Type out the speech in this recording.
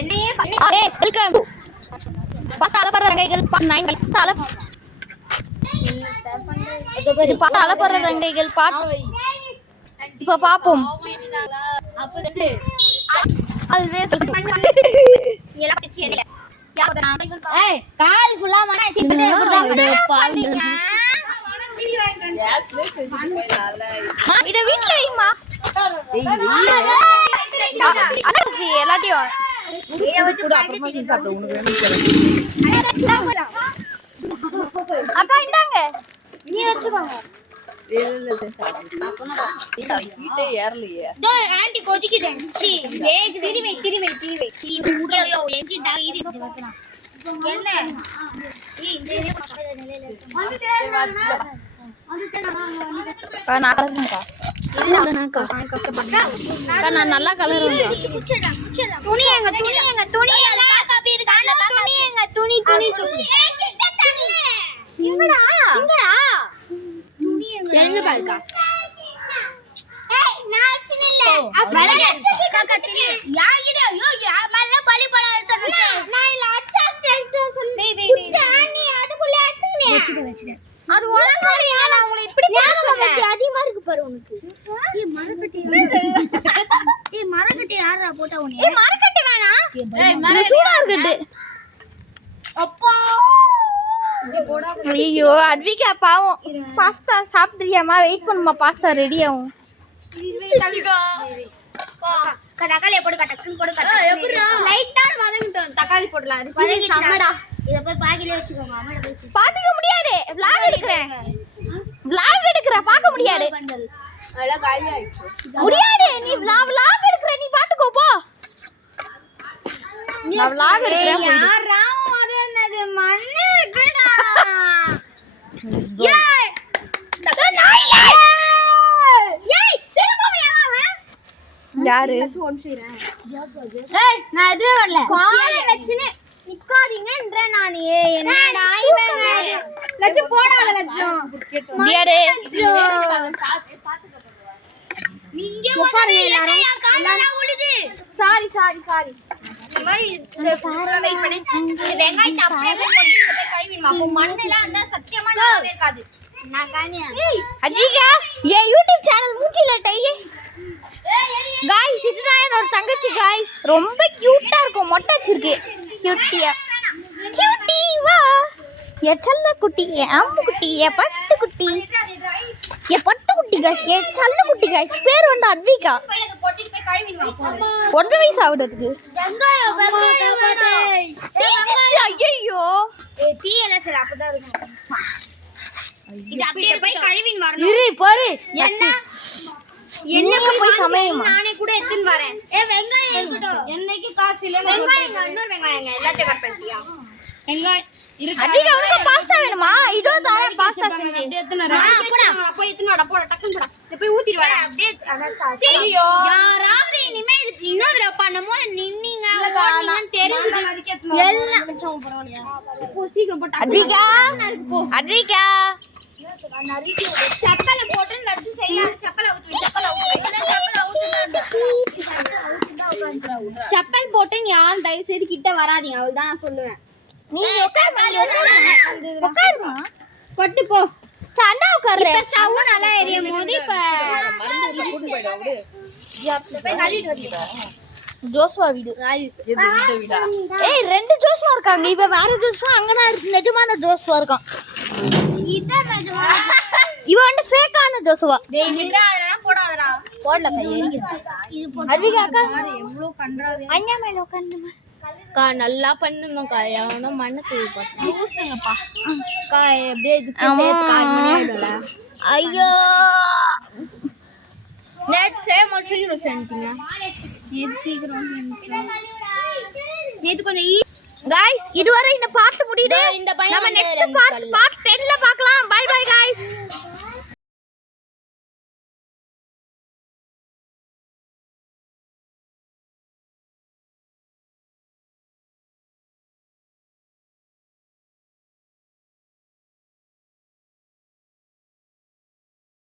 என்னையே பண்ணி வெல்கம் பசால பறங்கைகள் 9 பசால இது பசால பறங்கைகள் பாட்டு இப்ப பாப்போம் அப்ப ஆல்வேஸ் எல்லாம் பிச்சி என்ன ஏய் கால் ஃபுல்லா மனாச்சி பாருங்க இத வீட்ல வைமா அலசி எல்லாத்தையும் அப்புறமா சாப்பிடு உனக்கு அக்கா இந்தாங்க நீ வச்சுக்கோங்க வீட்டே ஏறலையே தோ ஆண்டி கொதிக்குது சி வேக திரிவை முடியோ எஞ்சி தான் இது வைக்கலாம் என்ன நான் நல்லா கலர் துணி எங்க பாருக்கா அது உலகோடியா நான் உங்களை இப்படி பேசுறேன் அதிகமா இருக்கு பாரு உனக்கு ஏய் மரக்கட்டை யாரா போட்டா உனே ஏய் மரக்கட்டை வேணா ஏய் மர சூடா இருக்குது அப்பா ஐயோ அட்விகா பாவம் பாஸ்தா சாப்பிடுறியாமா வெயிட் பண்ணுமா பாஸ்தா ரெடி ஆகும் தக்காளி போடு டக்குன்னு போடு லைட்டா வதங்கட்டும் தக்காளி போடலாம் அது வதங்கி சம்மடா இத போய் பாக்கிலே வச்சுக்கோங்க அம்மா போய் பாத்துக்க முடியாது vlog எடுக்கற பார்க்க முடியாது அட காலி ஆயிடுச்சு முடியாது நீ vlog எடுக்கற நீ பாத்துக்கோ போ நான் vlog எடுக்கறேன் யாரா அது என்னது மண்ணு இருக்குடா ஏய் ஏய் திரும்பவும் அவன் யாரு ஃபோன் செய்றேன் ஏய் நான் எதுவே வரல காலை வெச்சுனே நிக்காதீங்கன்ற நான் என்னடா இவங்க லட்சு போடாத லட்சம் முடியாதே நீங்க உட்காருங்க எல்லாரும் காலனா உளுது சாரி இந்த மாதிரி இந்த பாறை வெயிட் பண்ணி இந்த வெங்காயத்தை அப்படியே போய் கழுவிடுமா அப்ப மண்ணெல்லாம் அந்த சத்தியமா நல்லாவே இருக்காது நான் காணியா அஜிகா ஏ யூடியூப் சேனல் மூச்சில டை गाइस இதுதான் ஒரு தங்கச்சி गाइस ரொம்ப கியூட்டா இருக்கும் மொட்டை வச்சிருக்கு கியூட்டியா கியூட்டி வா ये चल्ला कुटी ये अम्मू कुटी ये पट्टू कुटी गाइस ये चल्ला कुटी गाइस பேர் வந்து அத்விகா போட்டிட்டு போய் கழுவிடுவா 1 வயசு ஆகுதுக்கு ஐயோ ஏய் டீ எல்லாம் சரி அப்பதான் இருக்கும் இது அப்படியே போய் கழுவின் வரணும் இரு பாரு என்னக்கு போய் சமையல் நானே கூட எடுத்துன்னு வரேன் வெங்காயம் இருக்கட்டும் என்னைக்கு காசு இல்ல வெங்காயம் இன்னொரு வெங்காயங்க எல்லாத்தையும் கட் பண்ணிட்டியா வெங்காயம் இருக்கு அடிங்க உனக்கு பாஸ்தா வேணுமா இதோ தரேன் பாஸ்தா செஞ்சு அப்படியே எடுத்துன்னு வரேன் போய் எடுத்துன்னு வாடா போடா டக்குன்னு போடா இத போய் ஊத்திடு வாடா அப்படியே அத ஐயோ யாராவது இனிமே இது இன்னொரு பண்ணும்போது நின்னீங்க ஓடுனீங்கன்னு தெரிஞ்சது எல்லாம் பரவாயில்லையா போ சீக்கிரம் போட்டு அட்ரிகா चप्पल போட்டு லட்சு செய்யாத चप्पल चप्पल போட்டு யார் தயவு செய்து கிட்ட வராதீங்க அவள்தான் நான் சொல்லுவேன் நீங்க உட்காருமா பட்டு போ சண்டா உட்கார்ற இப்ப ஸ்டவ் நல்லா எரியும் போது இப்ப மருந்து போடு அப்படியே போய் கழிட்டு வரீங்க ஜோஸ்வா வீடு எது வீடா ஏய் ரெண்டு ஜோஸ்வா இருக்காங்க இப்ப வேற ஜோஸ்வா அங்க தான் இருக்கு நிஜமான ஜோஸ்வா இருக்கான் இவ வந்து ஃபேக்கான ஜோசுவா டேய் நிரா அதெல்லாம் போடாதடா போடல கை எரிக்குது அர்விகா அக்கா எவ்வளவு கன்றாதே அண்ணா மேல உட்கார்ந்துமா கா நல்லா பண்ணுங்கக்கா எவனோ மண்ணு தூவி போட்டு ஊசுங்கப்பா கா அப்படியே இதுக்கு சேர்த்து 4 மணி ஆயிடும்ல ஐயோ நெட் சேம் சீக்கிரம் செஞ்சிங்க நேத்து சீக்கிரம் செஞ்சிங்க நேத்து கொஞ்சம் गाइस இதுவரை இந்த பார்ட் முடியுது நம்ம நெக்ஸ்ட் பார்ட் 10ல பார்க்கலாம் பை பை गाइस